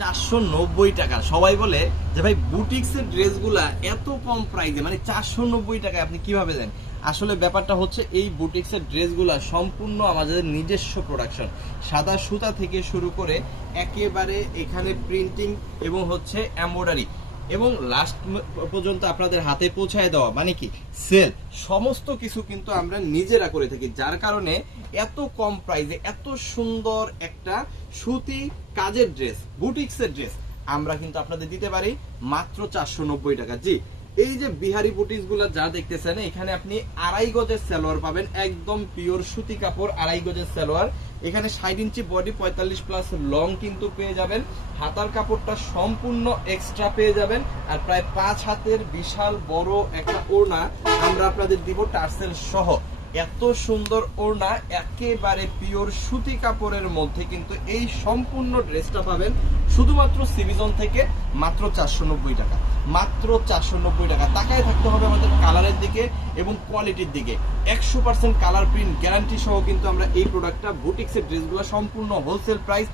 490 টাকা। সবাই বলে যে ভাই বুটিক্সের ড্রেসগুলা এত কম প্রাইসে, মানে 490 টাকায় আপনি কিভাবে দেন? আসলে ব্যাপারটা হচ্ছে এই বুটিক্সের ড্রেসগুলা সম্পূর্ণ আমাদের নিজস্ব প্রোডাকশন। সাদা সুতা থেকে শুরু করে একেবারে এখানে প্রিন্টিং এবং হচ্ছে এমব্রয়ডারি এবং লাস্ট পর্যন্ত আপনাদের হাতে পৌঁছায় দেওয়া, মানে কি সেল, সমস্ত কিছু কিন্তু আমরা নিজেরা করে থাকি। যার কারণে এত কম প্রাইসে এত সুন্দর একটা সুতি কাজের ড্রেস, বুটিক্সের ড্রেস আমরা কিন্তু আপনাদের দিতে পারি মাত্র 490 টাকা। জি, এই যে বিহারি বুটিক্স গুলা যা দেখতেছেন, এখানে আপনি 2.5 গজের সালোয়ার পাবেন, একদম পিওর সুতি কাপড়, 2.5 গজের সালোয়ার। এখানে 60 ইঞ্চি বডি, 45 প্লাস লং কিন্তু পেয়ে যাবেন। হাতার কাপড়টা সম্পূর্ণ এক্সট্রা পেয়ে যাবেন। আর প্রায় 5 হাতের বিশাল বড় একটা ওড়না আমরা আপনাদের দিব টার্সেল সহ। এত সুন্দর ওড়না, একেবারে পিওর সুতি কাপড়ের মধ্যে কিন্তু এই সম্পূর্ণ ড্রেসটা পাবেন শুধুমাত্র সিভিজন থেকে মাত্র 490 টাকা। মাত্র 490 টাকা। তাকায় থাকতে হবে আমাদের কালারের দিকে এবং কোয়ালিটির দিকে। 100% কালার প্রিন্ট গ্যারান্টি সহ কিন্তু আমরা এই প্রোডাক্টটা, বুটিক্সের ড্রেসগুলো সম্পূর্ণ হোলসেল প্রাইস,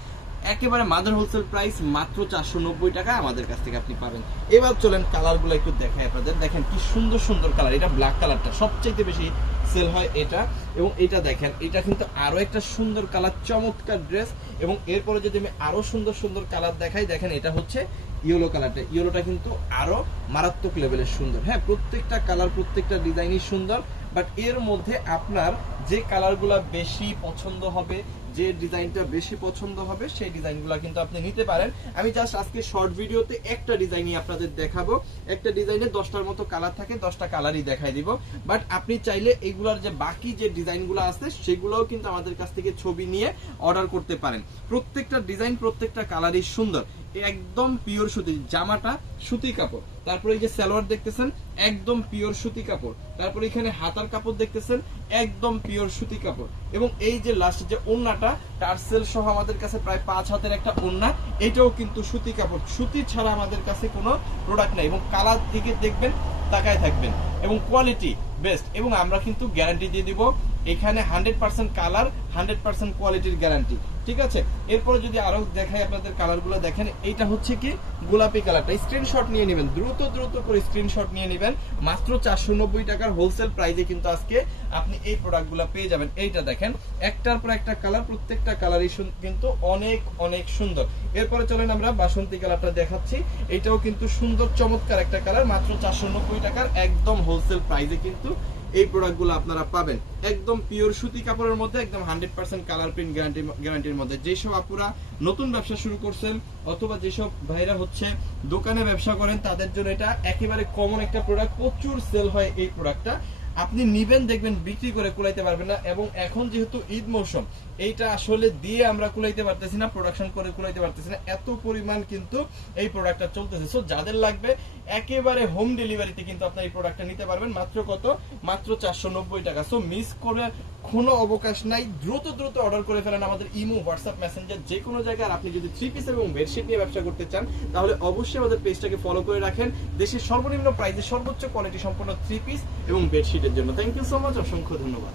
একেবারে মাদার হোলসেল প্রাইস মাত্র 490 টাকা আমাদের কাছ থেকে আপনি পাবেন। এবার চলেন কালারগুলো একটু দেখাই আপনাদের। দেখেন কি সুন্দর সুন্দর কালার। এটা ব্ল্যাক কালারটা সবচেয়ে বেশি সেল হয় এটা, এবং এটা দেখেন, এটা কিন্তু আরো একটা সুন্দর কালার, চমৎকার ড্রেস। এবং এরপরে যদি আমি আরো সুন্দর সুন্দর কালার দেখাই, দেখেন এটা হচ্ছে ইয়েলো কালারটা। ইয়েলোটা কিন্তু আরো মারাত্মক লেভেলের সুন্দর। হ্যাঁ, প্রত্যেকটা কালার, প্রত্যেকটা ডিজাইনই সুন্দর। বাট এর মধ্যে আপনার যে কালারগুলো বেশি পছন্দ হবে, যে ডিজাইনটা বেশি পছন্দ হবে, সেই ডিজাইনগুলো কিন্তু আপনি নিতে পারেন। আমি জাস্ট আজকে শর্ট ভিডিওতে একটা ডিজাইনই আপনাদের দেখাবো। একটা ডিজাইনে 10টার মতো কালার থাকে, 10টা কালারই দেখাই দিব। বাট আপনি চাইলে এইগুলার যে বাকি যে ডিজাইনগুলো আছে সেগুলোও কিন্তু আমাদের কাছ থেকে ছবি নিয়ে অর্ডার করতে পারেন। প্রত্যেকটা ডিজাইন, প্রত্যেকটা কালারই সুন্দর। একদম পিওর সুতি, জামাটা সুতি কাপড়, তারপরে এই যে সালোয়ার দেখতেছেন একদম পিওর সুতি কাপড়, তারপরে এখানে হাতার কাপড় দেখতেছেন একদম পিওর সুতি কাপড়, এবং এই যে লাস্ট যে ওড়নাটা টার্সেল সহ আমাদের কাছে প্রায় 5 হাতের একটা ওড়না, এটাও কিন্তু সুতি কাপড়। সুতি ছাড়া আমাদের কাছে কোনো প্রোডাক্ট নাই। এবং কালার দিকে দেখবেন, তাকায় থাকবেন, এবং কোয়ালিটি বেস্ট। এবং আমরা কিন্তু গ্যারান্টি দিয়ে দিব এখানে 100% কালার, 100% কোয়ালিটির গ্যারান্টি। ঠিক আছে, এরপরে যদি আরো দেখাই আপনাদের কালারগুলো, দেখেন এইটা হচ্ছে কি গোলাপি কালারটা। স্ক্রিনশট নিয়ে নেবেন, দ্রুত দ্রুত করে স্ক্রিনশট নিয়ে নেবেন। মাত্র 490 টাকার হোলসেল প্রাইসে কিন্তু আজকে আপনি এই প্রোডাক্টগুলো পেয়ে যাবেন। এইটা দেখেন, একটার পর একটা কালার, প্রত্যেকটা কালারই কিন্তু অনেক অনেক সুন্দর। এরপরে চলেন আমরা বাসন্তী কালারটা দেখাচ্ছি। এটাও কিন্তু সুন্দর চমৎকার একটা কালার। মাত্র 490 টাকার একদম হোলসেল প্রাইসে কিন্তু এই প্রোডাক্টগুলো আপনারা পাবেন একদম পিওর সুতি কাপড়ের মধ্যে, একদম 100% কালার প্রিন্ট গ্যারান্টির মধ্যে। যেসব আপুরা নতুন ব্যবসা শুরু করছেন অথবা যেসব ভাইরা হচ্ছে দোকানে ব্যবসা করেন, তাদের জন্য এটা একেবারে কমন একটা প্রোডাক্ট। প্রচুর সেল হয় এই প্রোডাক্টটা। আপনি নিবেন, দেখবেন বিক্রি করে কুলাইতে পারবেন না। এবং এখন যেহেতু ঈদ মৌসুম, এইটা আসলে দিয়ে আমরা কুলাইতে পারতেছি না, প্রোডাকশন করে কুলাইতে পারতেছি না, এত পরিমাণ কিন্তু এই প্রোডাক্টটা চলতেছে। সো যাদের লাগবে একেবারে হোম ডেলিভারিতে কিন্তু আপনার এই প্রোডাক্টটা নিতে পারবেন। মাত্র কত? মাত্র 490 টাকা। সো মিস করে কোনো অবকাশ নাই, দ্রুত দ্রুত অর্ডার করে ফেলেন আমাদের ইমো, হোয়াটসঅ্যাপ, মেসেঞ্জার, যে কোনো জায়গায়। আর আপনি যদি 3 পিস এবং বেডশিট নিয়ে ব্যবসা করতে চান, তাহলে অবশ্যই আমাদের পেজটাকে ফলো করে রাখেন। দেশের সর্বনিম্ন প্রাইসে সর্বোচ্চ কোয়ালিটি সম্পন্ন 3 পিস এবং বেডশিটের জন্য। থ্যাংক ইউ সো মাচ, অসংখ্য ধন্যবাদ।